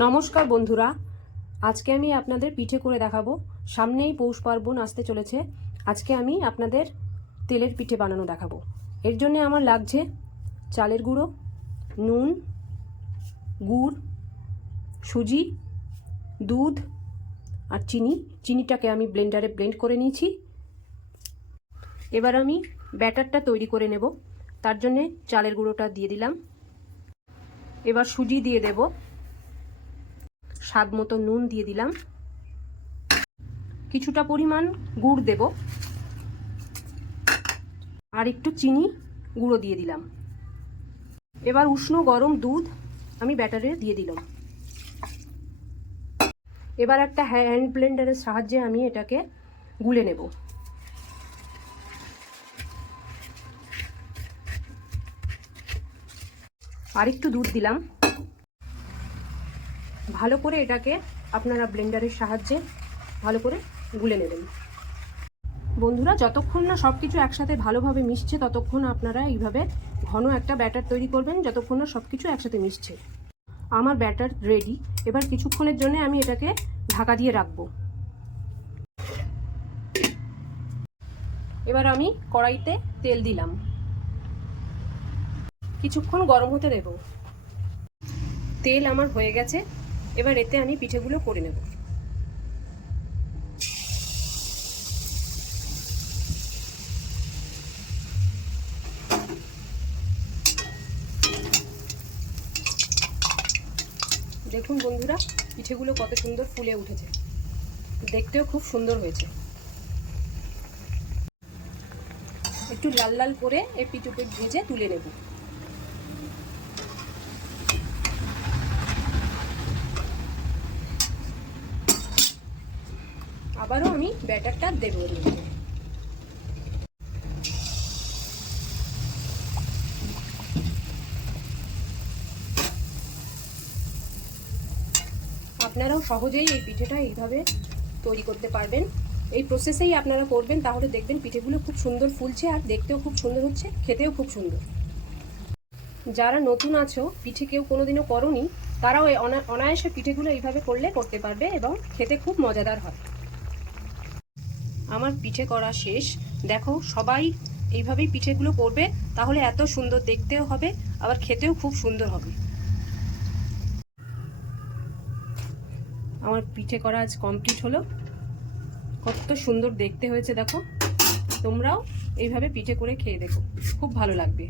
নমস্কার বন্ধুরা, আজকে আমি আপনাদের পিঠে করে দেখাবো। সামনেই পৌষ পার্বণ আসতে চলেছে। আজকে আমি আপনাদের তেলের পিঠে বানানো দেখাবো। এর জন্য আমার লাগছে চালের গুঁড়ো, নুন, গুড়, সুজি, দুধ আর চিনি। চিনিটাকে আমি ব্লেন্ডারে ব্লেন্ড করে নিয়েছি। এবার আমি ব্যাটারটা তৈরি করে নেব। তার জন্যে চালের গুঁড়োটা দিয়ে দিলাম। এবার সুজি দিয়ে দেব, স্বাদ মতো নুন দিয়ে দিলাম, কিছুটা পরিমাণ গুড় দেব আর একটু চিনি গুঁড়ো দিয়ে দিলাম। এবার উষ্ণ গরম দুধ আমি ব্যাটারে দিয়ে দিলাম। এবার একটা হ্যান্ড ব্লেন্ডারের সাহায্যে আমি এটাকে গুলে নেব। আর একটু দুধ দিলাম। ভালো করে এটাকে আপনারা ব্লেন্ডারের সাহায্যে ভালো করে গুলে নেবেন। বন্ধুরা, যতক্ষণ না সব কিছু একসাথে ভালোভাবে মিশছে ততক্ষণ আপনারা এইভাবে ঘন একটা ব্যাটার তৈরি করবেন, যতক্ষণ না সব কিছু একসাথে মিশছে। আমার ব্যাটার রেডি। এবার কিছুক্ষণের জন্য আমি এটাকে ঢাকা দিয়ে রাখবো। এবার আমি কড়াইতে তেল দিলাম, কিছুক্ষণ গরম হতে দেব। তেল আমার হয়ে গেছে। এবার এতে আমি পিঠেগুলো করে নেব। দেখুন বন্ধুরা, পিঠেগুলো কত সুন্দর ফুলে উঠেছে, দেখতেও খুব সুন্দর হয়েছে। একটু লাল লাল করে এই পিঠে ভেজে তুলে নেব। আবারও আমি ব্যাটারটা দেব। আপনারাও সহজেই এই পিঠেটা এইভাবে তৈরি করতে পারবেন। এই প্রসেসেই আপনারা করবেন, তাহলে দেখবেন পিঠেগুলো খুব সুন্দর ফুলছে আর দেখতেও খুব সুন্দর হচ্ছে, খেতেও খুব সুন্দর। যারা নতুন আছো, পিঠে কেউ কোনোদিনও করোনি, তারাও অনায়াসে পিঠেগুলো এইভাবে করতে পারবে এবং খেতে খুব মজাদার হয়। আমার পিঠে করা শেষ। দেখো, সবাই এইভাবেই পিঠেগুলো করবে, তাহলে এত সুন্দর দেখতেও হবে আবার খেতেও খুব সুন্দর হবে। আমার পিঠে করা আজ কমপ্লিট হলো। কত সুন্দর দেখতে হয়েছে দেখো। তোমরাও এইভাবে পিঠে করে খেয়ে দেখো, খুব ভালো লাগবে।